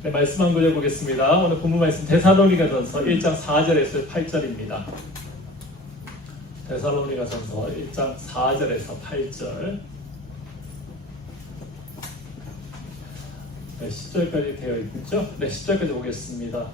네, 말씀 한 구절 보겠습니다. 오늘 본문 말씀 데살로니가전서 1장 4절에서 8절입니다. 데살로니가전서 1장 4절에서 8절. 네, 10절까지 되어 있죠? 네, 10절까지 보겠습니다.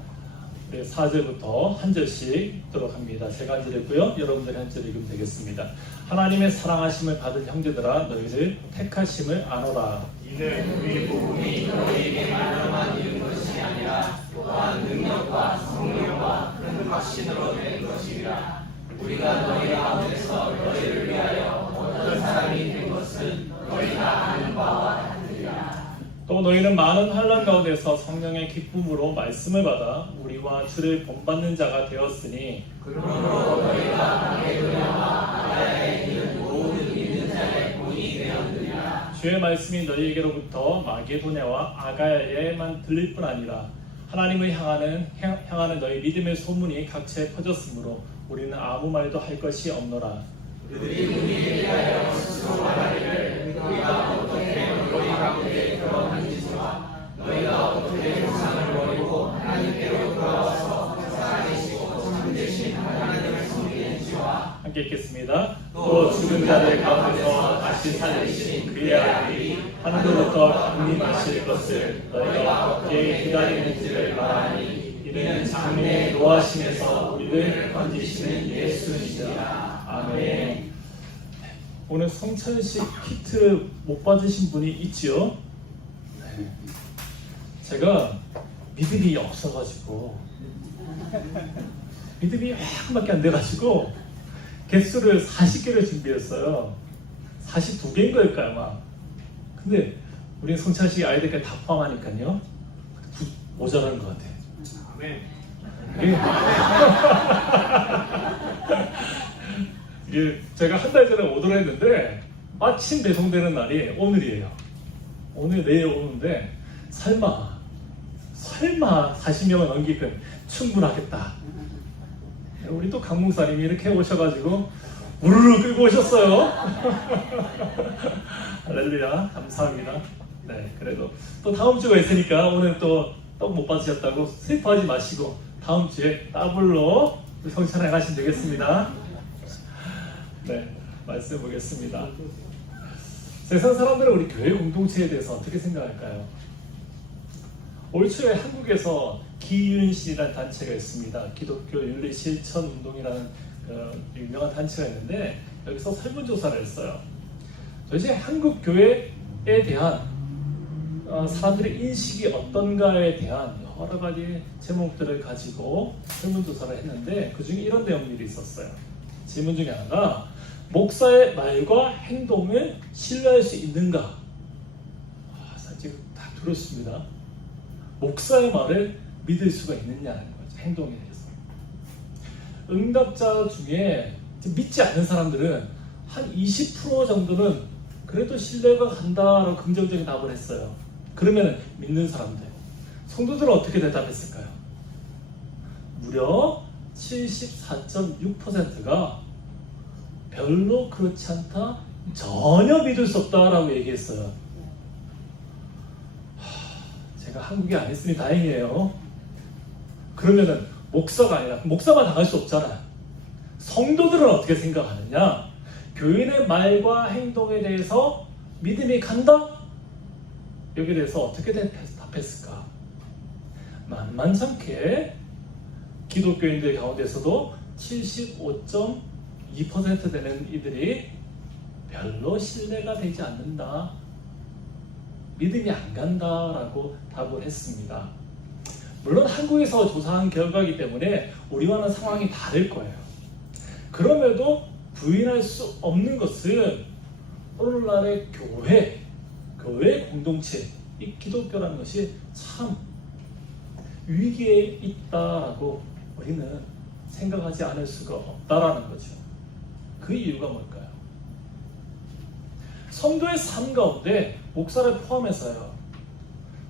네, 4절부터 한 절씩 읽도록 합니다. 제가 한 절 읽고요, 여러분들이 한 절 읽으면 되겠습니다. 하나님의 사랑하심을 받은 형제들아, 너희를 택하심을 아노라. 이는 우리 복음이 너희에게 말로만 이룬 것이 아니라 또한 능력과 성령과 큰 확신으로 된 것이라. 우리가 너희 가운데서 너희를 위하여 어떤 사람이 된 것은 너희가 아는 바와 같으리라. 또 너희는 많은 환난 가운데서 성령의 기쁨으로 말씀을 받아 우리와 주를 본받는 자가 되었으니, 그러므로 너희가 마게도냐와 아가야에 있는 모든 믿는 자의 본이 되었느니라. 주의 말씀이 너희에게로부터 마게도냐와 아가야에만 들릴 뿐 아니라 하나님을 향하는 너희 믿음의 소문이 각처에 퍼졌으므로 우리는 아무 말도 할 것이 없노라. 그들이 우리에 대하여 스스로 말하기를 우리가 어떻게 너희 가운데 들어갔는지와 너희가 어떻게 조상을 버리고 하나님께로 돌아와서 살아계시고 참되신 하나님을 섬기는지와. 함께 읽겠습니다. 또 죽은 자들 가운데서 다시 살리신 그의 아들이 하늘로부터 강림하실 것을 너희가 어떻게 기다리는지를 말하니, 이는 장래의 노하심에서 우리를 건지시는 예수이시라. 아멘. 오늘 성찬식 키트 못 받으신 분이 있지요? 네. 제가 믿음이 없어가지고 믿음이 약간밖에 안 돼가지고 개수를 40개를 준비했어요. 42개인 걸까요 아마. 근데 우리 성찬식 아이들까지 다 포함하니까요, 모자란 것 같아요. 아멘. 이게 제가 한 달 전에 오더라 했는데 마침 배송되는 날이 오늘이에요. 오늘 내일 오는데 설마 40명을 넘기면 충분하겠다. 우리 또 강목사님이 이렇게 오셔가지고 우르르 끌고 오셨어요. 할렐루야, 감사합니다. 네, 그래도 또 다음 주가 있으니까 오늘 또 떡 못 받으셨다고 슬퍼하지 마시고 다음 주에 더블로 성찬에 가시면 되겠습니다. 네, 말씀 보겠습니다. 세상 사람들은 우리 교회 공동체에 대해서 어떻게 생각할까요? 올 초에 한국에서 기윤신이라는 단체가 있습니다. 기독교 윤리 실천 운동이라는 유명한 단체가 있는데, 여기서 설문조사를 했어요. 도대체 한국 교회에 대한 사람들의 인식이 어떤가에 대한 여러 가지 제목들을 가지고 설문조사를 했는데, 그 중에 이런 내용들이 있었어요. 질문 중에 하나가 목사의 말과 행동을 신뢰할 수 있는가? 사실 다 들었습니다. 목사의 말을 믿을 수가 있느냐는 거죠. 행동에 대해서. 응답자 중에 믿지 않는 사람들은 한 20% 정도는 그래도 신뢰가 간다라고 긍정적인 답을 했어요. 그러면 믿는 사람들, 성도들은 어떻게 대답했을까요? 무려 74.6%가 별로 그렇지 않다, 전혀 믿을 수 없다라고 얘기했어요. 제가 한국에 안 있으니 다행이에요. 그러면은 목사가 아니라, 목사만 당할 수 없잖아요. 성도들은 어떻게 생각하느냐? 교인의 말과 행동에 대해서 믿음이 간다? 여기에 대해서 어떻게 답했을까? 만만찮게 기독교인들 가운데서도 75.2% 되는 이들이 별로 신뢰가 되지 않는다, 믿음이 안 간다라고 답을 했습니다. 물론 한국에서 조사한 결과이기 때문에 우리와는 상황이 다를 거예요. 그럼에도 부인할 수 없는 것은 오늘날의 교회 공동체, 이 기독교라는 것이 참 위기에 있다라고 우리는 생각하지 않을 수가 없다라는 거죠. 그 이유가 뭘까요? 성도의 삶 가운데, 목사를 포함해서요,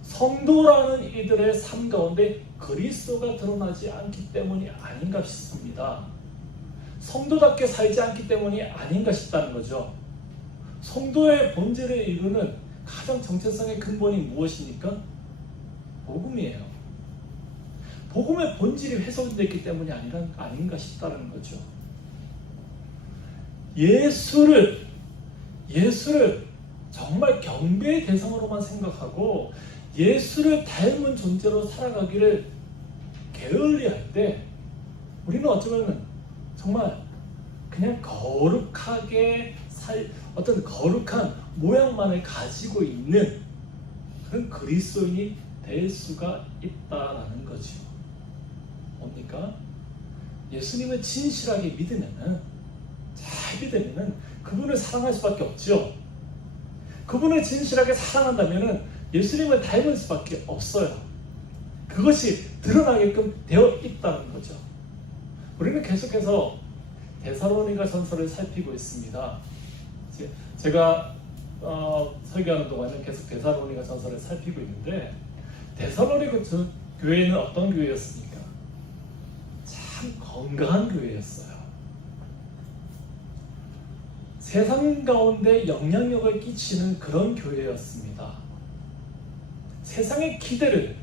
성도라는 이들의 삶 가운데 그리스도가 드러나지 않기 때문이 아닌가 싶습니다. 성도답게 살지 않기 때문이 아닌가 싶다는 거죠. 성도의 본질을 이루는 가장 정체성의 근본이 무엇입니까? 복음이에요. 복음의 본질이 훼손됐기 때문이 아닌가 싶다는 거죠. 예수를 정말 경배의 대상으로만 생각하고 예수를 닮은 존재로 살아가기를 게을리할 때 우리는 어쩌면 정말 그냥 거룩하게 어떤 거룩한 모양만을 가지고 있는 그런 그리스도인이 될 수가 있다라는 거죠. 뭡니까? 예수님을 진실하게 믿으면은, 잘 믿으면은 그분을 사랑할 수밖에 없죠. 그분을 진실하게 사랑한다면은 예수님을 닮을 수밖에 없어요. 그것이 드러나게끔 되어 있다는 거죠. 우리는 계속해서 데살로니가 전서를 살피고 있습니다. 제가 설교하는 동안은 계속 데살로니가 전서를 살피고 있는데, 데살로니가 교회는 어떤 교회였습니까? 참 건강한 교회였어요. 세상 가운데 영향력을 끼치는 그런 교회였습니다. 세상의 기대를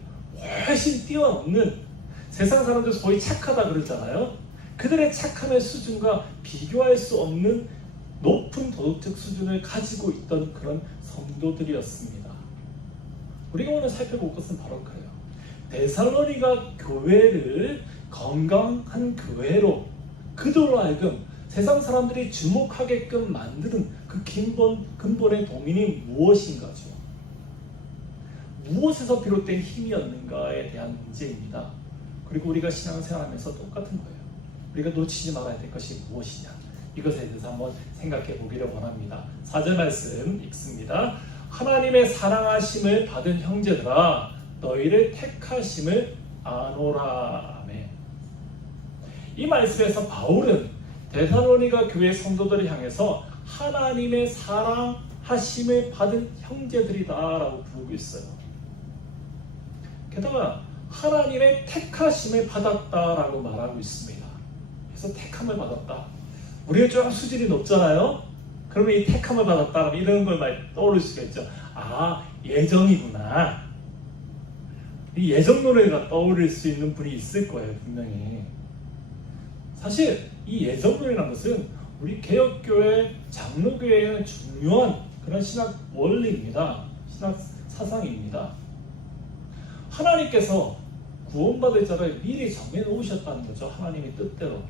훨씬 뛰어넘는, 세상 사람들 소위 착하다 그러잖아요. 그들의 착함의 수준과 비교할 수 없는 높은 도덕적 수준을 가지고 있던 그런 성도들이었습니다. 우리가 오늘 살펴볼 것은 바로 그래요. 데살로니가 교회를 건강한 교회로, 그들로 하여금 세상 사람들이 주목하게끔 만드는 그 근본의 동인이 무엇인가죠? 무엇에서 비롯된 힘이었는가에 대한 문제입니다. 그리고 우리가 신앙생활하면서 똑같은 거예요. 우리가 놓치지 말아야 될 것이 무엇이냐, 이것에 대해서 한번 생각해 보기를 원합니다. 4절 말씀 읽습니다. 하나님의 사랑하심을 받은 형제들아, 너희를 택하심을 아노라. 아멘. 이 말씀에서 바울은 데살로니가 교회 성도들을 향해서 하나님의 사랑하심을 받은 형제들이다 라고 부르고 있어요. 게다가 하나님의 택하심을 받았다라고 말하고 있습니다. 그래서 택함을 받았다. 우리가 좀 수준이 높잖아요. 그러면 이 택함을 받았다 이런 걸 많이 떠오를 수가 있죠. 아, 예정이구나. 이 예정론을 떠올릴 수 있는 분이 있을 거예요, 분명히. 사실 이 예정론이라는 것은 우리 개혁교회, 장로교회의 중요한 그런 신학 원리입니다. 신학 사상입니다. 하나님께서 구원받을 자를 미리 정해놓으셨다는 거죠. 하나님의 뜻대로.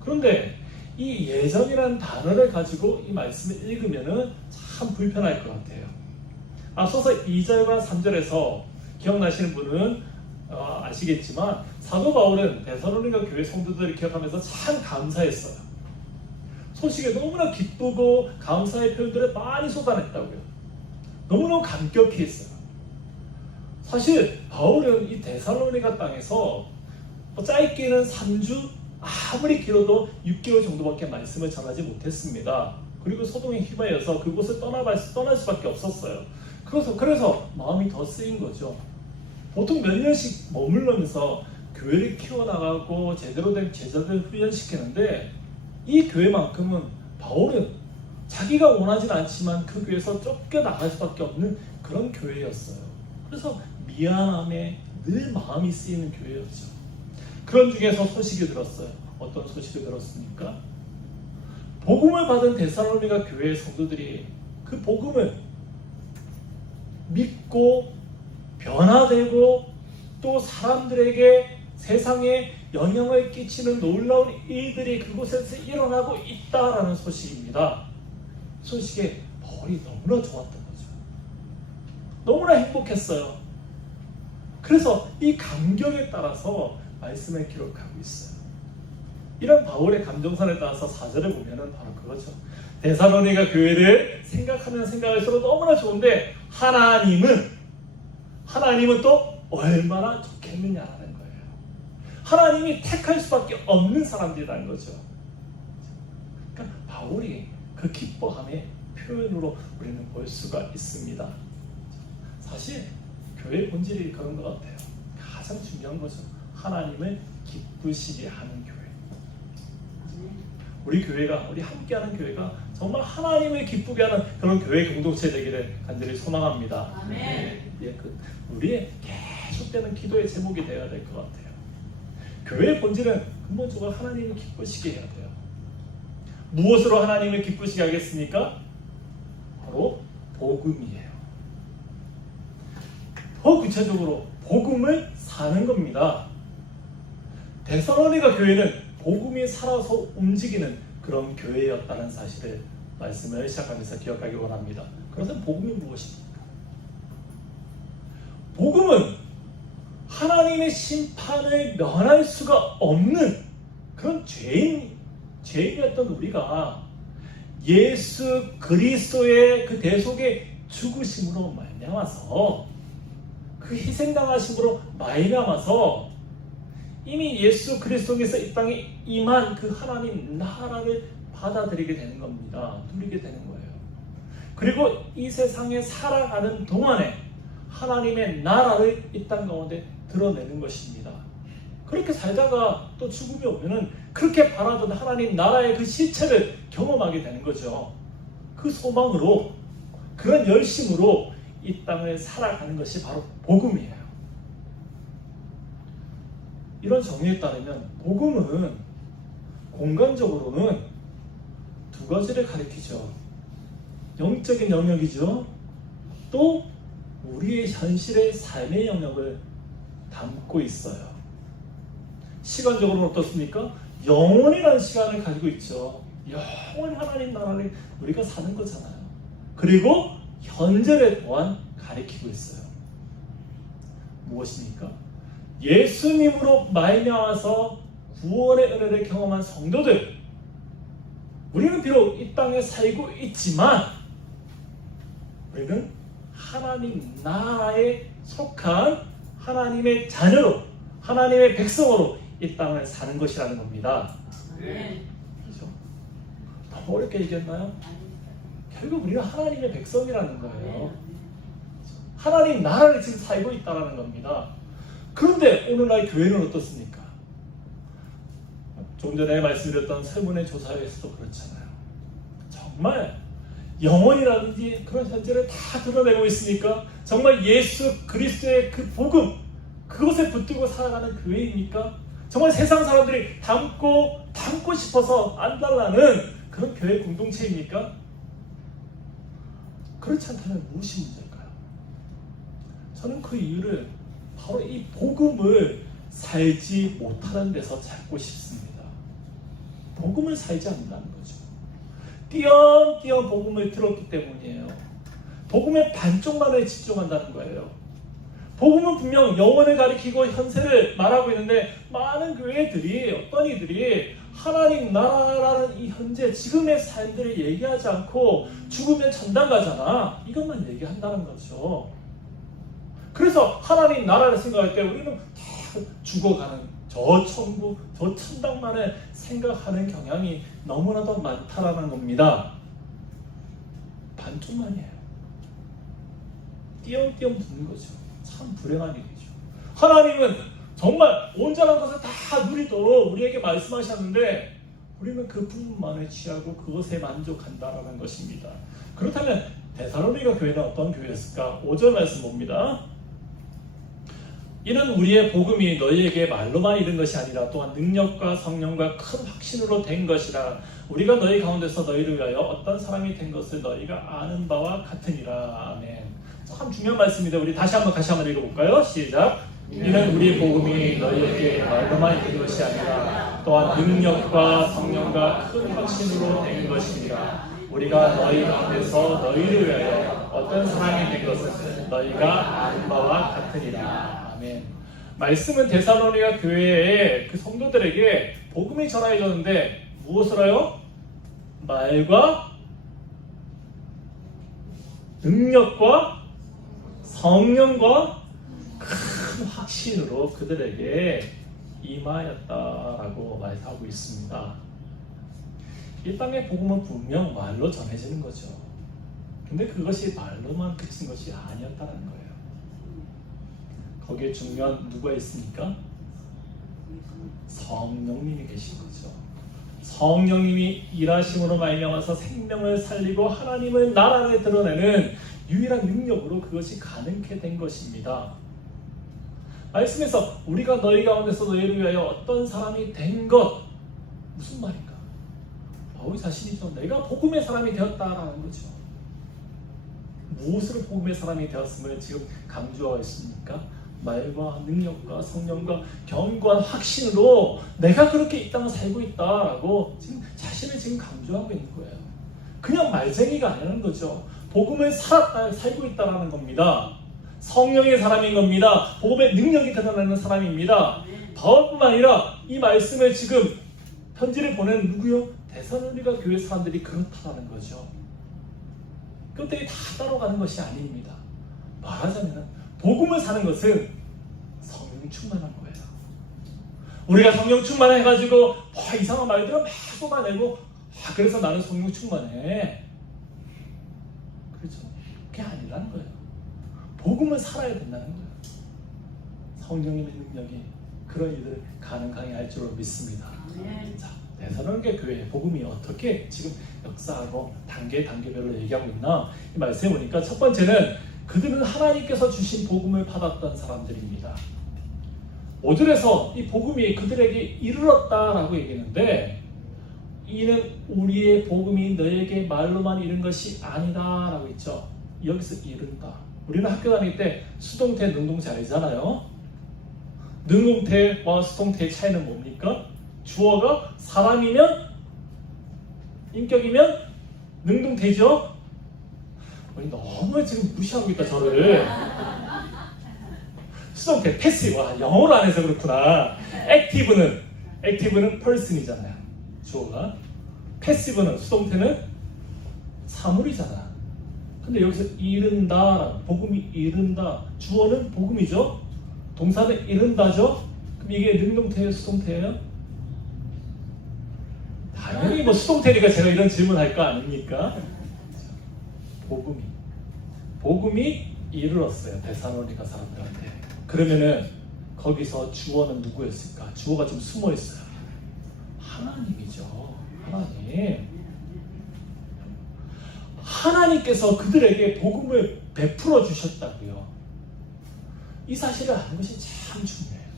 그런데 이 예정이라는 단어를 가지고 이 말씀을 읽으면 참 불편할 것 같아요. 앞서서 2절과 3절에서 기억나시는 분은 아시겠지만 사도 바울은 데살로니가 교회 성도들을 기억하면서 참 감사했어요. 소식에 너무나 기쁘고 감사의 표현들을 많이 쏟아냈다고요. 너무너무 감격했어요. 사실 바울은 이 데살로니가 땅에서 짧게는 3주, 아무리 길어도 6개월 정도밖에 말씀을 전하지 못했습니다. 그리고 소동에 휘말려서 그곳을 떠날 수밖에 없었어요. 그래서 마음이 더 쓰인 거죠. 보통 몇 년씩 머물러면서 교회를 키워나가고 제대로 된 제자들 훈련시키는데, 이 교회만큼은 바울은 자기가 원하진 않지만 그 교회에서 쫓겨나갈 수밖에 없는 그런 교회였어요. 그래서 미안함에 늘 마음이 쓰이는 교회였죠. 그런 중에서 소식이 들었어요. 어떤 소식을 들었습니까? 복음을 받은 데살로니가 교회의 성도들이 그 복음을 믿고 변화되고 또 사람들에게 세상에 영향을 끼치는 놀라운 일들이 그곳에서 일어나고 있다라는 소식입니다. 소식에 바울이 너무나 좋았던 거죠. 너무나 행복했어요. 그래서 이 감격에 따라서 말씀을 기록하고 있어요. 이런 바울의 감정선에 따라서 4절을 보면은 바로 그거죠. 데살로니가 교회를 생각하면 생각할수록 너무나 좋은데 하나님은 또 얼마나 좋겠느냐라는 거예요. 하나님이 택할 수밖에 없는 사람들이라는 거죠. 그러니까 바울이 그 기뻐함의 표현으로 우리는 볼 수가 있습니다. 사실 교회의 본질이 그런 것 같아요. 가장 중요한 거죠. 하나님을 기쁘시게 하는 교회. 우리 교회가, 우리 함께하는 교회가 정말 하나님을 기쁘게 하는 그런 교회 공동체 되기를 간절히 소망합니다. 아멘. 우리의 계속되는 기도의 제목이 되어야 될 것 같아요. 교회의 본질은 근본적으로 하나님을 기쁘시게 해야 돼요. 무엇으로 하나님을 기쁘시게 하겠습니까? 바로 복음이에요. 더 구체적으로 복음을 사는 겁니다. 데살로니가 교회는 복음이 살아서 움직이는 그런 교회였다는 사실을 말씀을 시작하면서 기억하기 원합니다. 그래서 복음이 무엇입니까? 복음은 하나님의 심판을 면할 수가 없는 그런 죄인이었던 우리가 예수 그리스도의 그 대속의 죽으심으로 말미암아서 그 희생당하심으로 말미암아서 이미 예수 그리스도께서 이 땅에 임한 그 하나님 나라를 받아들이게 되는 겁니다. 누리게 되는 거예요. 그리고 이 세상에 살아가는 동안에 하나님의 나라를 이 땅 가운데 드러내는 것입니다. 그렇게 살다가 또 죽음이 오면은 그렇게 바라던 하나님 나라의 그 실체를 경험하게 되는 거죠. 그 소망으로, 그런 열심으로 이 땅을 살아가는 것이 바로 복음이에요. 이런 정의에 따르면 복음은 공간적으로는 두 가지를 가리키죠. 영적인 영역이죠. 또 우리의 현실의 삶의 영역을 담고 있어요. 시간적으로는 어떻습니까? 영원이라는 시간을 가지고 있죠. 영원히 하나님 나라를 우리가 사는 거잖아요. 그리고 현재를 또한 가리키고 있어요. 무엇입니까? 예수님으로 말미암아서 구원의 은혜를 경험한 성도들, 우리는 비록 이 땅에 살고 있지만 우리는 하나님 나라에 속한 하나님의 자녀로, 하나님의 백성으로 이 땅을 사는 것이라는 겁니다. 그렇죠? 너무 어렵게 얘기했나요? 결국 우리는 하나님의 백성이라는 거예요. 하나님 나라를 지금 살고 있다는 겁니다. 그런데 오늘날 교회는 어떻습니까? 좀 전에 말씀드렸던 세문의 조사에서도 그렇잖아요. 정말 영혼이라든지 그런 현재를 다 드러내고 있으니까 정말 예수 그리스도의 그 복음, 그것에 붙들고 살아가는 교회입니까? 정말 세상 사람들이 담고 싶어서 안 달라는 그런 교회 공동체입니까? 그렇지 않다면 무엇이 문제일까요? 저는 그 이유를 바로 이 복음을 살지 못하는 데서 찾고 싶습니다. 복음을 살지 않는다는 거죠. 띄엄띄엄 복음을 들었기 때문이에요. 복음의 반쪽만에 집중한다는 거예요. 복음은 분명 영혼을 가리키고 현세를 말하고 있는데 많은 교회들이, 어떤 이들이 하나님 나라라는 이 현재 지금의 삶들을 얘기하지 않고 죽으면 천당 가잖아, 이것만 얘기한다는 거죠. 그래서 하나님 나라를 생각할 때 우리는 다 죽어가는 저 천국, 저 천당만을 생각하는 경향이 너무나도 많다라는 겁니다. 반쪽만이에요. 띄엄띄엄 듣는 거죠. 참 불행한 일이죠. 하나님은 정말 온전한 것을 다 누리도록 우리에게 말씀하셨는데 우리는 그 부분만을 취하고 그것에 만족한다라는 것입니다. 그렇다면 데살로니가 교회는 어떤 교회였을까? 5절 말씀 봅니다. 이는 우리의 복음이 너희에게 말로만 이른 것이 아니라 또한 능력과 성령과 큰 확신으로 된 것이라. 우리가 너희 가운데서 너희를 위하여 어떤 사람이 된 것을 너희가 아는 바와 같으니라. 아멘. 참 중요한 말씀입니다. 우리 다시 한번 읽어볼까요? 시작. 이는 우리의 복음이 너희에게 말로만 이른 것이 아니라 또한 능력과 성령과 큰 확신으로 된 것이니라. 우리가 너희 가운데서 너희를 위하여 어떤 사람이 된 것을 너희가 아는 바와 같으니라. 아멘. 말씀은 데살로니가 교회의 그 성도들에게 복음이 전하여졌는데 무엇으로요? 말과 능력과 성령과 큰 확신으로 그들에게 임하였다라고 말하고 있습니다. 이 땅의 복음은 분명 말로 전해지는 거죠. 근데 그것이 말로만 그친 것이 아니었다는 거예요. 거기에 중요한 누가 있습니까? 성령님이 계신 거죠. 성령님이 일하심으로 말미암아서 생명을 살리고 하나님의 나라를 드러내는 유일한 능력으로 그것이 가능케 된 것입니다. 말씀에서 우리가 너희 가운데서 너희를 위하여 어떤 사람이 된 것, 무슨 말인가? 바울이 자신이죠. 내가 복음의 사람이 되었다라는 거죠. 무엇으로 복음의 사람이 되었음을 지금 강조하고 있습니까? 말과 능력과 성령과 경과 확신으로 내가 그렇게 이 땅을 살고 있다라고 지금 자신을 지금 강조하고 있는 거예요. 그냥 말쟁이가 아니라는 거죠. 복음을 살고 있다라는 겁니다. 성령의 사람인 겁니다. 복음의 능력이 드러나는 사람입니다. 바울뿐만 아니라 이 말씀을 지금 편지를 보낸 누구요? 데살로니가 교회 사람들이 그렇다는 거죠. 그것들이 다 따라가는 것이 아닙니다. 말하자면 복음을 사는 것은 성령 충만한 거예요. 우리가 성령 충만해가지고 이상한 말들을 막 쏟아내고 그래서 나는 성령 충만해. 그렇죠. 그게 아니라는 거예요. 복음을 살아야 된다는 거예요. 성령님의 능력이 그런 일들을 가능하게 할 줄로 믿습니다. 자, 데살로니가 교회의 복음이 어떻게 지금 역사하고 단계별로 얘기하고 있나? 이 말씀해 보니까 첫 번째는 그들은 하나님께서 주신 복음을 받았던 사람들입니다. 5절에서 이 복음이 그들에게 이르렀다라고 얘기했는데, 이는 우리의 복음이 너에게 말로만 이른 것이 아니다 라고 했죠. 여기서 이른다. 우리는 학교 다닐 때 수동태, 능동태 알잖아요. 능동태와 수동태의 차이는 뭡니까? 주어가 사람이면, 인격이면 능동태죠. 우리 너무 지금 무시하고 있다 저를. 수동태, 패시브. 영어로 안 해서 그렇구나. 액티브는 person이잖아요. 주어가. 패시브는, 수동태는 사물이잖아. 근데 여기서 이른다, 복음이 이른다. 주어는 복음이죠. 동사는 이른다죠. 그럼 이게 능동태예요, 수동태예요? 당연히 뭐 수동태니까 제가 이런 질문할 거 아닙니까? 복음이 이르렀어요, 데살로니가 사람들한테. 그러면은 거기서 주어는 누구였을까? 주어가 좀 숨어 있어요. 하나님이죠. 하나님께서 그들에게 복음을 베풀어 주셨다고요. 이 사실을 아는 것이 참 중요해요.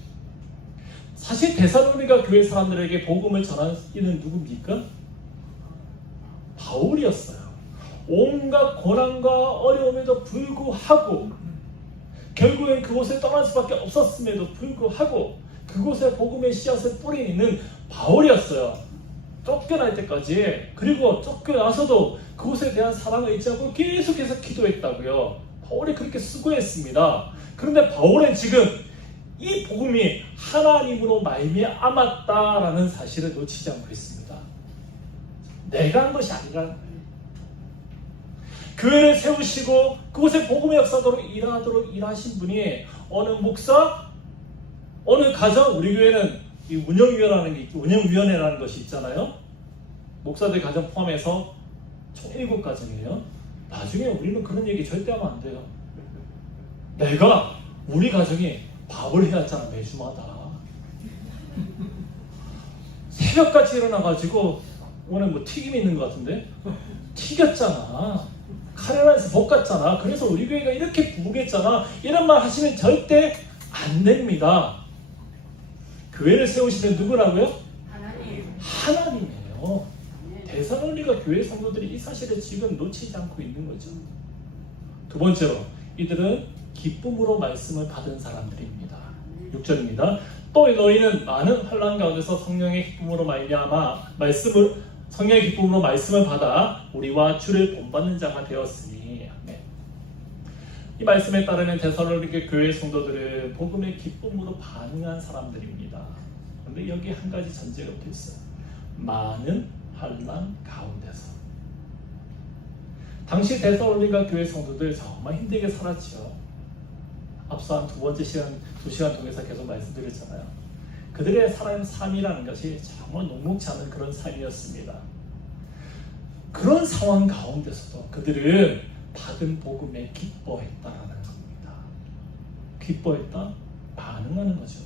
사실 데살로니가 교회 사람들에게 복음을 전한 이는 누굽니까? 바울이었어요. 온갖 고난과 어려움에도 불구하고 결국엔 그곳을 떠날 수밖에 없었음에도 불구하고 그곳에 복음의 씨앗을 뿌리는 바울이었어요. 쫓겨날 때까지. 그리고 쫓겨나서도 그곳에 대한 사랑을 잊지 않고 계속해서 기도했다고요. 바울이 그렇게 수고했습니다. 그런데 바울은 지금 이 복음이 하나님으로 말미암았다라는 사실을 놓치지 않고 있습니다. 내가 한 것이 아니라는 거예요. 교회를 세우시고 그곳에 복음의 역사도록 일하도록 일하신 분이 어느 목사, 어느 가정, 우리 교회는 이 운영위원회라는 것이 있잖아요. 목사들 가정 포함해서 총 7가정이에요. 나중에 우리는 그런 얘기 절대 하면 안 돼요. 우리 가정이 밥을 해왔잖아, 매주마다. 새벽같이 일어나가지고 오늘 뭐 튀김 있는 것 같은데 튀겼잖아. 카레라에서 볶았잖아. 그래서 우리 교회가 이렇게 부흥했잖아. 이런 말 하시면 절대 안 됩니다. 교회를 세우시면 누구라고요? 하나님이에요. 데살로니가 교회 성도들이 이 사실을 지금 놓치지 않고 있는 거죠. 두 번째로, 이들은 기쁨으로 말씀을 받은 사람들입니다. 6절입니다. 또 너희는 많은 환난 가운데서 성령의 기쁨으로 말씀을 받아 우리와 주를 본받는 자가 되었으니. 이 말씀에 따르면 데살로니가 교회 성도들은 복음의 기쁨으로 반응한 사람들입니다. 그런데 여기 한 가지 전제가 붙어 있어요. 많은 환난 가운데서. 당시 데살로니가 교회 성도들 정말 힘들게 살았죠. 앞서 한 두 시간 통해서 계속 말씀드렸잖아요. 그들의 삶이라는 것이 정말 녹록지 않은 그런 삶이었습니다. 그런 상황 가운데서도 그들은 받은 복음에 기뻐했다라는 겁니다. 기뻐했다? 반응하는 거죠.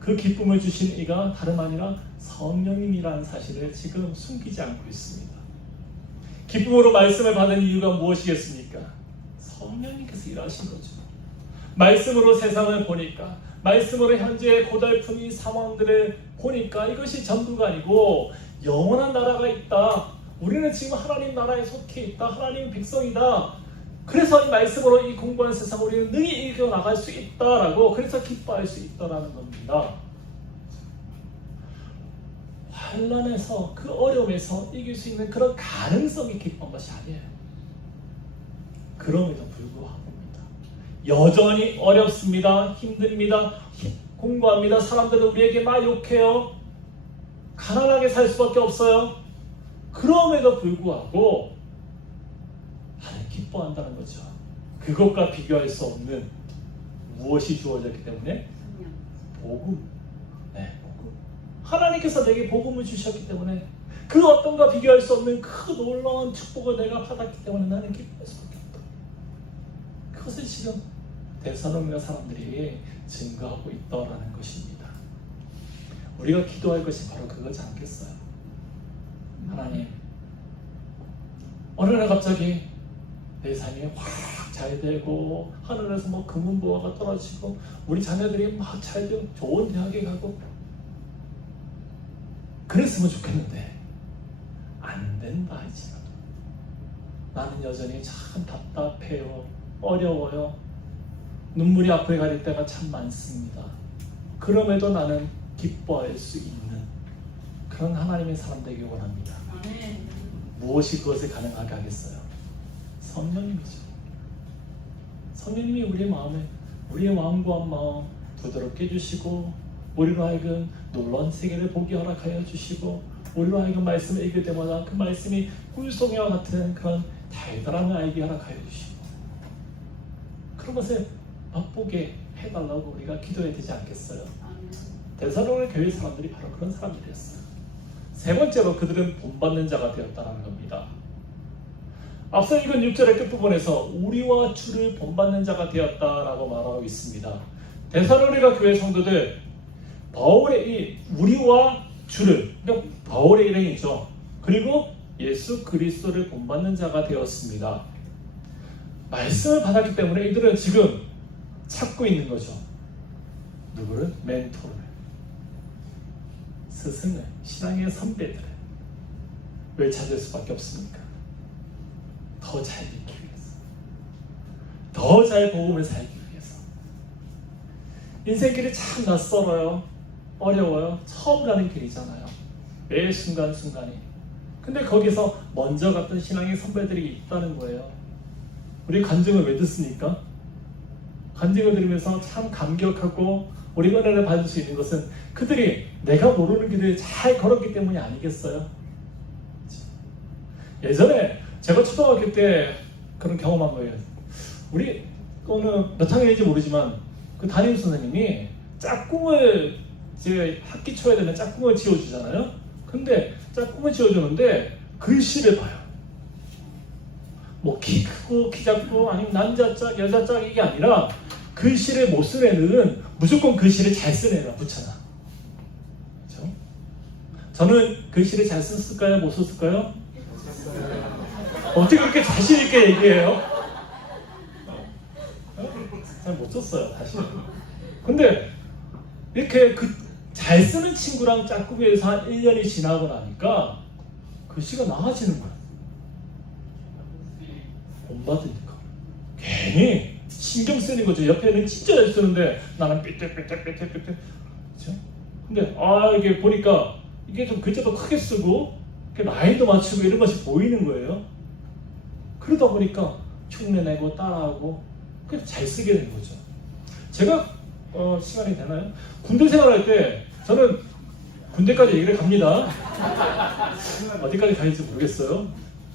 그 기쁨을 주신 이가 다름 아니라 성령님이라는 사실을 지금 숨기지 않고 있습니다. 기쁨으로 말씀을 받은 이유가 무엇이겠습니까? 성령님께서 일하신 거죠. 말씀으로 세상을 보니까, 말씀으로 현재의 고달픈 이 상황들을 보니까 이것이 전부가 아니고 영원한 나라가 있다. 우리는 지금 하나님 나라에 속해 있다. 하나님 백성이다. 그래서 이 말씀으로 이 공부하는 세상 우리는 능히 이겨나갈 수 있다라고, 그래서 기뻐할 수 있다라는 겁니다. 환난에서, 그 어려움에서 이길 수 있는 그런 가능성이 기뻐한 것이 아니에요. 그럼에도 불구하고입니다. 여전히 어렵습니다. 힘듭니다. 공부합니다. 사람들은 우리에게 막 욕해요. 가난하게 살 수밖에 없어요. 그럼에도 불구하고 하나님 기뻐한다는 거죠. 그것과 비교할 수 없는 무엇이 주어졌기 때문에? 복음. 네, 복음. 하나님께서 내게 복음을 주셨기 때문에 그 어떤 것과 비교할 수 없는 그 놀라운 축복을 내가 받았기 때문에 나는 기뻐할 수밖에 없다. 그것을 지금 데살로니가 사람들이 증거하고 있다라는 것입니다. 우리가 기도할 것이 바로 그거지 않겠어요? 하나님, 어느 날 갑자기 내 삶이 확 잘 되고 하늘에서 뭐 금은보화가 떨어지고 우리 자녀들이 막 잘 되고 좋은 대학에 가고 그랬으면 좋겠는데 안 된다 할지라도 나는 여전히 참 답답해요. 어려워요. 눈물이 앞을 가릴 때가 참 많습니다. 그럼에도 나는 기뻐할 수 있는 그런 하나님의 사람 되길 원합니다. 무엇이 그것을 가능하게 하겠어요? 성령님이죠. 성령님이 우리의 마음에, 우리의 완고한 마음 부드럽게 해주시고 우리로 하여금 놀라운 세계를 보게 허락하여 주시고 우리로 하여금 말씀을 읽을 때마다 그 말씀이 꿀송이와 같은 그런 달달함을 알게 허락하여 주시고 그런 것을 맛보게 해달라고 우리가 기도해야 되지 않겠어요? 데살로니가 교회 사람들이 바로 그런 사람들이었어요. 세 번째로 그들은 본받는 자가 되었다는 겁니다. 앞서 읽은 6절의 끝부분에서 우리와 주를 본받는 자가 되었다라고 말하고 있습니다. 데살로니가 교회 성도들, 바울의 이 우리와 주를, 그러니까 바울의 일행이죠. 그리고 예수 그리스도를 본받는 자가 되었습니다. 말씀을 받았기 때문에 이들은 지금 찾고 있는 거죠. 누구를? 멘토를, 스승을, 신앙의 선배들을. 왜 찾을 수밖에 없습니까? 더 잘 믿기 위해서, 더 잘 복음을 살기 위해서. 인생길이 참 낯설어요. 어려워요. 처음 가는 길이잖아요. 매 순간순간이. 근데 거기서 먼저 갔던 신앙의 선배들이 있다는 거예요. 우리 간증을 왜 듣습니까? 간증을 들으면서 참 감격하고 우리가 은혜를 받을 수 있는 것은 그들이 내가 모르는 길을 잘 걸었기 때문이 아니겠어요? 예전에 제가 초등학교 때 그런 경험한 거예요. 우리 어느 몇 학년인지 모르지만 그 담임 선생님이 짝꿍을 이제 학기 초에 되면 짝꿍을 지어주잖아요. 근데 짝꿍을 지어주는데 글씨를 봐요. 뭐 키 크고 키 작고 아니면 남자 짝 여자 짝 이게 아니라 글씨를 못 쓰는 애들은 무조건 글씨를 잘 쓰는 애가 붙여놔. 그렇죠? 저는 글씨를 잘 썼을까요? 못 썼을까요? 어떻게 그렇게 자신 있게 얘기해요? 잘 못 썼어요, 사실. 근데 이렇게 잘 쓰는 친구랑 짝꿍에서 한 1년이 지나고 나니까 글씨가 나아지는 거야. 본받으니까. 괜히 신경 쓰는 거죠. 옆에는 진짜 잘 쓰는데 나는 삐뚤삐뚤. 그렇죠? 근데 이게 보니까 이게 좀 글자도 크게 쓰고 라인도 맞추고 이런 것이 보이는 거예요. 그러다 보니까 흉내내고 따라하고 그래서 잘 쓰게 된 거죠. 제가 시간이 되나요? 군대 생활할 때 저는 군대까지 얘기를 갑니다. 어디까지 가는지 모르겠어요.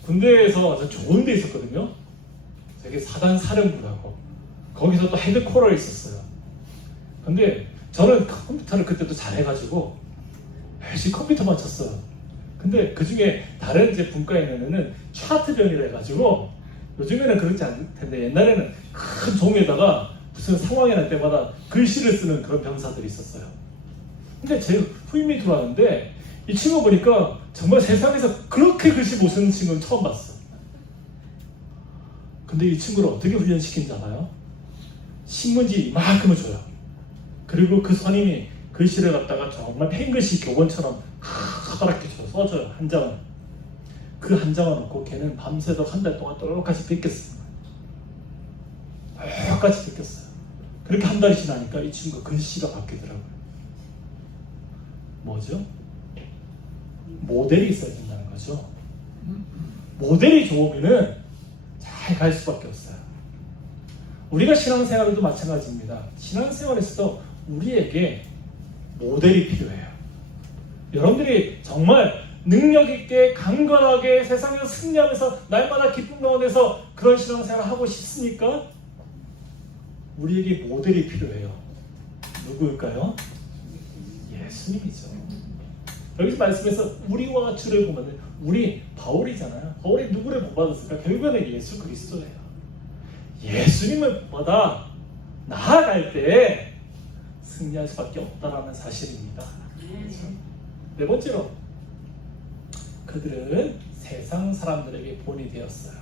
군대에서 좋은 데 있었거든요. 되게 사단 사령부라고. 거기서 또 헤드코러에 있었어요. 근데 저는 컴퓨터를 그때도 잘해가지고 열심히 컴퓨터만 쳤어요. 근데 그 중에 다른 이제 분과에 있는 애는 차트병이라 해가지고 요즘에는 그렇지 않을 텐데 옛날에는 큰 종이에다가 무슨 상황이 날 때마다 글씨를 쓰는 그런 병사들이 있었어요. 근데 제 후임이 들어왔는데 이 친구 보니까 정말 세상에서 그렇게 글씨 못 쓰는 친구는 처음 봤어. 근데 이 친구를 어떻게 훈련시킨지 알아요? 신문지 이만큼을 줘요. 그리고 그 선임이 글씨를 갖다가 정말 펜글씨 교본처럼 커다랗게 써줘요. 한 장을. 그 한 장을 놓고 걔는 밤새도록 한 달 동안 똑같이 베꼈어요. 똑같이 베꼈어요. 그렇게 한 달이 지나니까 이 친구가 글씨가 바뀌더라고요. 뭐죠? 모델이 있어야 된다는 거죠. 모델이 좋으면은 잘 갈 수밖에 없어요. 우리가 신앙생활에도 마찬가지입니다. 신앙생활에서도 우리에게 모델이 필요해요. 여러분들이 정말 능력 있게 강건하게 세상에서 승리하면서 날마다 기쁨 가운데서 그런 신앙생활을 하고 싶습니까? 우리에게 모델이 필요해요. 누구일까요? 예수님이죠. 여기서 말씀에서 우리와 주를 보면 우리 바울이잖아요. 바울이 누구를 본받았을까? 결국에는 예수 그리스도예요. 예수님을 보다 나아갈 때 승리할 수밖에 없다는 사실입니다. 네 번째로 그들은 세상 사람들에게 본이 되었어요.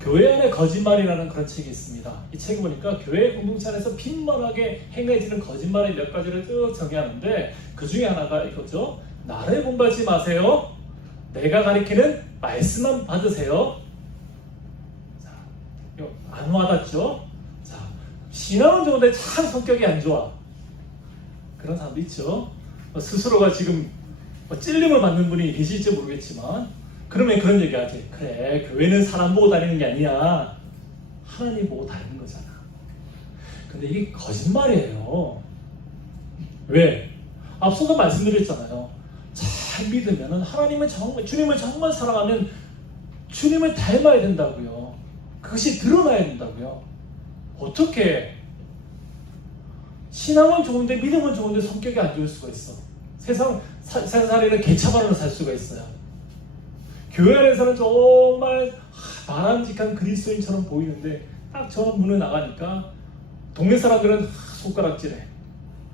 교회 안에 거짓말이라는 그런 책이 있습니다. 이 책을 보니까 교회 공동체 안에서 빈번하게 행해지는 거짓말의 몇 가지를 쭉 정의하는데 그 중에 하나가 이거죠. 나를 본받지 마세요. 내가 가리키는 말씀만 받으세요. 자, 이거 안 와닿죠? 자, 신앙은 좋은데 참 성격이 안 좋아. 그런 사람도 있죠. 스스로가 지금 찔림을 받는 분이 계실지 모르겠지만 그러면 그런 얘기 하지. 그래, 교회는 사람 보고 다니는 게 아니야. 하나님 보고 다니는 거잖아. 근데 이게 거짓말이에요. 왜? 앞서도 말씀드렸잖아요. 잘 믿으면 하나님을 정말, 주님을 정말 사랑하면 주님을 닮아야 된다고요. 그것이 드러나야 된다고요. 어떻게? 신앙은 좋은데 믿음은 좋은데 성격이 안 좋을 수가 있어. 세상에는 개차반으로 살 수가 있어요. 교회 안에서는 정말 바람직한 그리스도인처럼 보이는데 딱 저 문을 나가니까 동네 사람들은 손가락질해.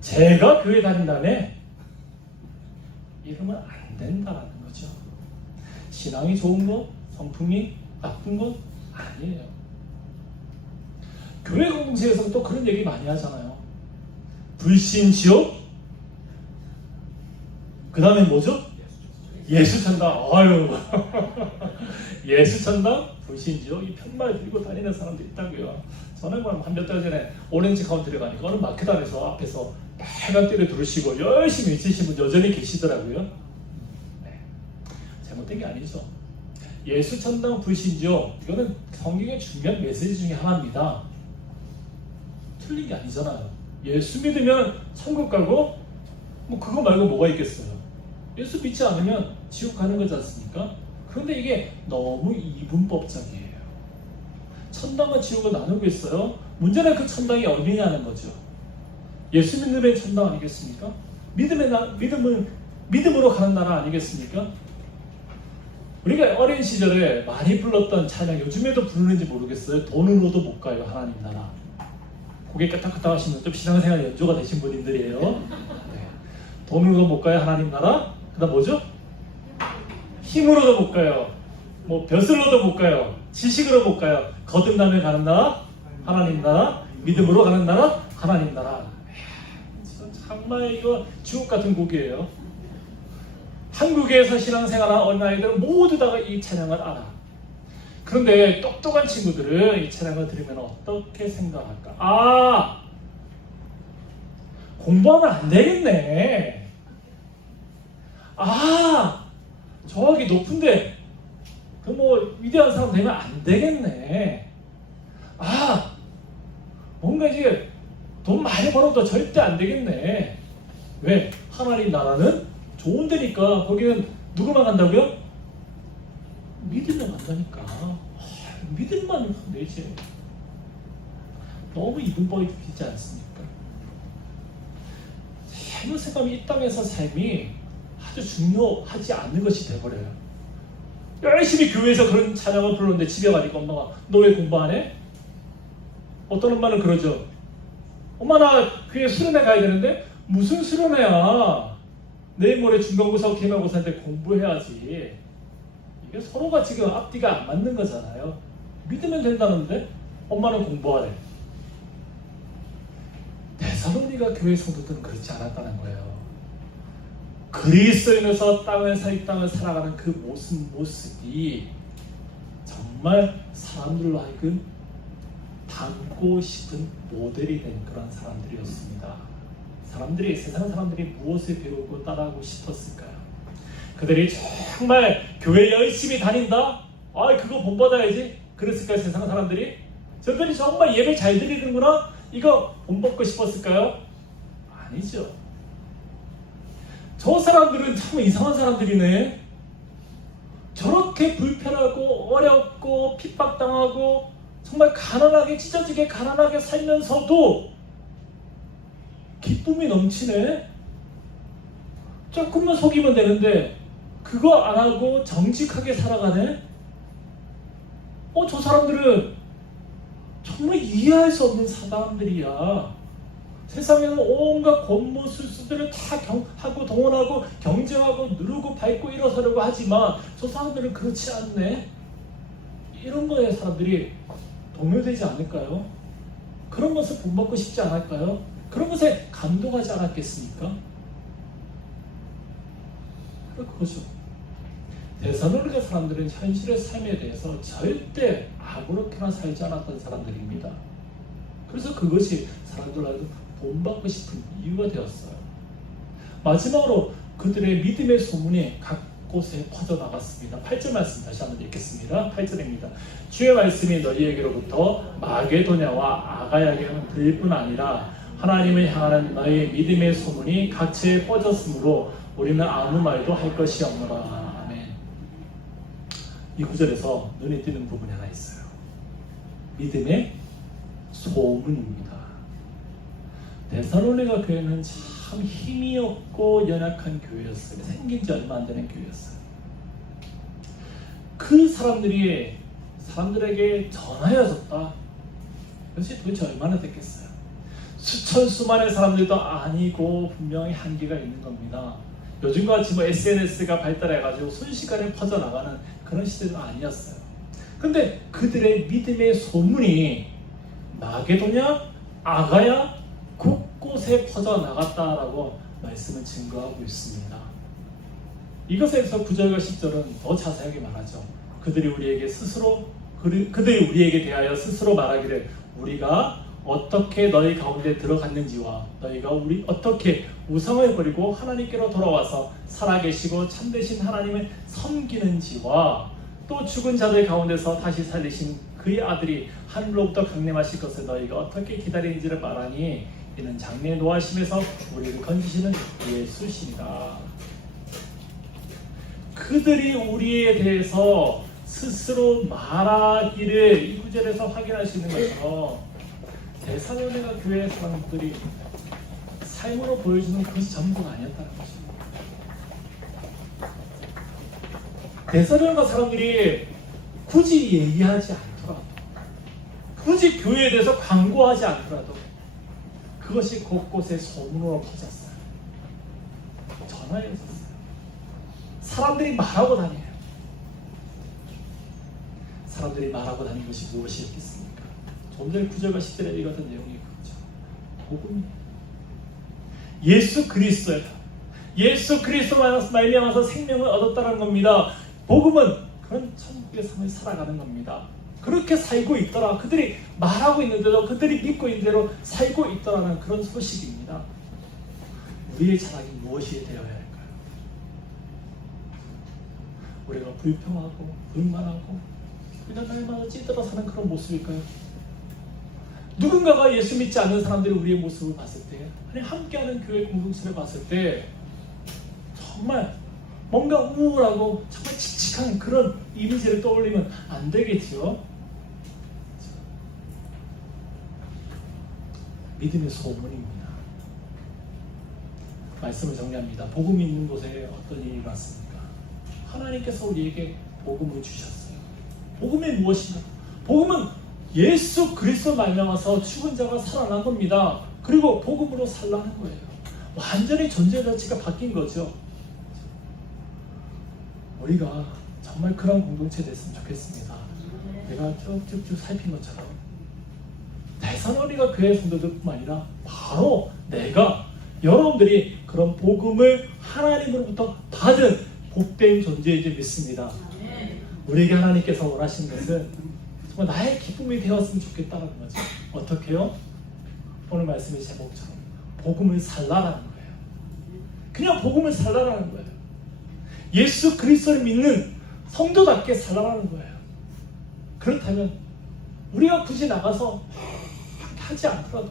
제가 교회 다닌다네? 이러면 안 된다는 거죠. 신앙이 좋은 것, 성품이 나쁜 것 아니에요. 교회 공동체에서는 또 그런 얘기 많이 하잖아요. 불신 지옥? 그 다음에 뭐죠? 예수 천당. 아유. 예수 천당, 불신 지옥, 이 편말 들고 다니는 사람도 있다고요. 저는 한 몇 달 전에 오렌지 카운티를 가니까 어느 마켓 안에서 앞에서 빨간 띠를 두르시고 열심히 외치신 분 여전히 계시더라고요. 네. 잘못된 게 아니죠. 예수 천당, 불신 지옥, 이거는 성경의 중요한 메시지 중에 하나입니다. 틀린 게 아니잖아요. 예수 믿으면 천국 가고 뭐 그거 말고 뭐가 있겠어요. 예수 믿지 않으면 지옥 가는 거지 않습니까? 그런데 이게 너무 이분법적이에요. 천당과 지옥을 나누고 있어요. 문제는 그 천당이 어디냐는 거죠. 예수 믿는 천당 아니겠습니까? 믿음으로 가는 나라 아니겠습니까? 우리가 어린 시절에 많이 불렀던 찬양, 요즘에도 부르는지 모르겠어요. 돈으로도 못 가요, 하나님 나라. 고개 까딱까딱 하시면 좀 신앙생활 연조가 되신 분들이에요. 네. 돈으로도 못 가요, 하나님 나라. 그 다음 뭐죠? 힘으로도 못 가요. 뭐 벼슬로도 못 가요. 지식으로 못 가요. 거듭나며 가는 나라, 하나님 나라. 믿음으로 가는 나라, 하나님 나라. 정말 이거 주옥 같은 곡이에요. 한국에서 신앙생활하는 어린아이들은 모두 다 이 찬양을 알아. 그런데 똑똑한 친구들은 이 찬양을 들으면 어떻게 생각할까? 아! 공부하면 안 되겠네. 아, 저기 높은데 그 뭐 위대한 사람 되면 안 되겠네. 아, 뭔가 이제 돈 많이 벌어도 절대 안 되겠네. 왜? 하나님 나라는 좋은 데니까 거기는 누구만 간다고요? 믿으면 간다니까. 믿음만 내지. 너무 이분법이 되지 않습니까? 잘못생각하면 이 땅에서 삶이 아주 중요하지 않는 것이 되어버려요. 열심히 교회에서 그런 찬양을 부르는데 집에 가니까 엄마가 너 왜 공부 안 해? 어떤 엄마는 그러죠. 엄마 나 교회 수련회 가야 되는데 무슨 수련회야. 내일 모레 중간고사 기말고사인데 공부해야지. 이게 서로가 지금 앞뒤가 안 맞는 거잖아요. 믿으면 된다는데 엄마는 공부하래. 데살로니가 교회 성도들은 그렇지 않았다는 거예요. 그리스도인에서 이 땅을 살아가는 그 모습이 정말 사람들로 하여금 닮고 싶은 모델이 된 그런 사람들이었습니다. 세상 사람들이 무엇을 배우고 따라하고 싶었을까요? 그들이 정말 교회 열심히 다닌다? 그거 본받아야지. 그랬을까요? 세상 사람들이? 저들이 정말 예배 잘 드리는구나? 이거 본받고 싶었을까요? 아니죠. 저 사람들은 참 이상한 사람들이네. 저렇게 불편하고 어렵고 핍박당하고 정말 가난하게 찢어지게 가난하게 살면서도 기쁨이 넘치네. 조금만 속이면 되는데 그거 안 하고 정직하게 살아가네. 저 사람들은 정말 이해할 수 없는 사람들이야. 세상에는 온갖 권모술수들을 다 하고 동원하고 경쟁하고 누르고 밟고 일어서려고 하지만 저 사람들은 그렇지 않네. 이런 거에 사람들이 동요되지 않을까요? 그런 것을 본받고 싶지 않을까요? 그런 것에 감동하지 않았겠습니까? 그거죠. 데살로니가 사람들은 현실의 삶에 대해서 절대 아무렇게나 살지 않았던 사람들입니다. 그래서 그것이 사람들한테 본받고 싶은 이유가 되었어요. 마지막으로 그들의 믿음의 소문이 각 곳에 퍼져나갔습니다. 8절 말씀 다시 한번 읽겠습니다. 8절입니다. 주의 말씀이 너희에게로부터 마게도냐와 아가야에게는 들릴 뿐 아니라 하나님을 향하는 너희의 믿음의 소문이 각처에 퍼졌으므로 우리는 아무 말도 할 것이 없노라. 아멘. 이 구절에서 눈에 띄는 부분이 하나 있어요. 믿음의 소문입니다. 데살로니가 교회는 참 힘이 없고 연약한 교회였어요. 생긴 지 얼마 안 되는 교회였어요. 그 사람들에게 전하여졌다. 그것이 도대체 얼마나 됐겠어요? 수천 수만의 사람들도 아니고 분명히 한계가 있는 겁니다. 요즘과 같이 SNS가 발달해가지고 순식간에 퍼져나가는 그런 시대는 아니었어요. 근데 그들의 믿음의 소문이 마게도냐, 아가야 곳곳에 퍼져나갔다라고 말씀은 증거하고 있습니다. 이것에서 9절과 10절은 더 자세하게 말하죠. 그들이 우리에게 대하여 스스로 말하기를 우리가 어떻게 너희 가운데 들어갔는지와 너희가 어떻게 우상을 버리고 하나님께로 돌아와서 살아계시고 참되신 하나님을 섬기는지와 또 죽은 자들 가운데서 다시 살리신 그의 아들이 하늘로부터 강림하실 것을 너희가 어떻게 기다리는지를 말하니 이는 장래의 노하심에서 우리를 건지시는 예수시니라. 그들이 우리에 대해서 스스로 말하기를 이 구절에서 확인할 수 있는 것처럼 데살로니가 교회의 사람들이 삶으로 보여주는 그것이 전부가 아니었다는 것입니다. 데살로니가 사람들이 굳이 얘기하지 않더라도, 굳이 교회에 대해서 광고하지 않더라도 그것이 곳곳에 소문으로 퍼졌어요. 전화였었어요. 사람들이 말하고 다녀요. 사람들이 말하고 다니는 것이 무엇이었겠습니까? 좀 전에 9절과 10절에 읽었던 내용이 그렇죠. 복음이에요. 예수 그리스도로 말미암아서 생명을 얻었다는 겁니다. 복음은 그런 천국의 삶을 살아가는 겁니다. 그렇게 살고 있더라. 그들이 말하고 있는데도 그들이 믿고 있는 대로 살고 있더라는 그런 소식입니다. 우리의 자랑이 무엇이 되어야 할까요? 우리가 불평하고 불만하고 그냥 날마다 찌들어 사는 그런 모습일까요? 누군가가 예수 믿지 않는 사람들이 우리의 모습을 봤을 때, 아니 함께하는 교회 공동체를 봤을 때 정말 뭔가 우울하고 정말 칙칙한 그런 이미지를 떠올리면 안 되겠죠. 믿음의 소문입니다. 말씀을 정리합니다. 복음이 있는 곳에 어떤 일이 일어났습니까? 하나님께서 우리에게 복음을 주셨어요. 복음이 무엇인가? 복음은 예수 그리스도 말미암아서 죽은 자가 살아난 겁니다. 그리고 복음으로 살라는 거예요. 완전히 존재 자체가 바뀐 거죠. 우리가 정말 그런 공동체 됐으면 좋겠습니다. 내가 쭉쭉쭉 살핀 것처럼 대선원이가 교회 성도들뿐만 아니라 바로 내가 여러분들이 그런 복음을 하나님으로부터 받은 복된 존재인 줄 믿습니다. 우리에게 하나님께서 원하시는 것은 정말 나의 기쁨이 되었으면 좋겠다는 거죠. 어떻게요? 오늘 말씀의 제목처럼 복음을 살라라는 거예요. 그냥 복음을 살라라는 거예요. 예수 그리스도를 믿는 성도답게 살라라는 거예요. 그렇다면 우리가 굳이 나가서 하지 않더라도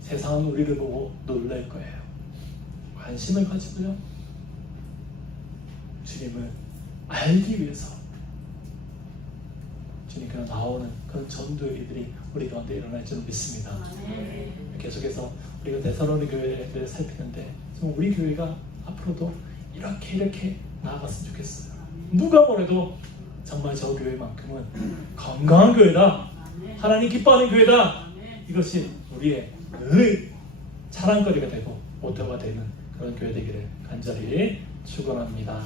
세상은 우리를 보고 놀랄 거예요. 관심을 가지고요, 주님을 알기 위해서 주님께로 나오는 그런 전도의 일들이 우리 가운데 일어날 줄 믿습니다. 계속해서 우리가 데살로니 교회를 살피는데 정말 우리 교회가 앞으로도 이렇게 나아갔으면 좋겠어요. 누가 뭐래도 정말 저 교회만큼은 건강한 교회다, 하나님 기뻐하는 교회다, 이것이 우리의 늘 자랑거리가 되고 모토가 되는 그런 교회 되기를 간절히 축원합니다.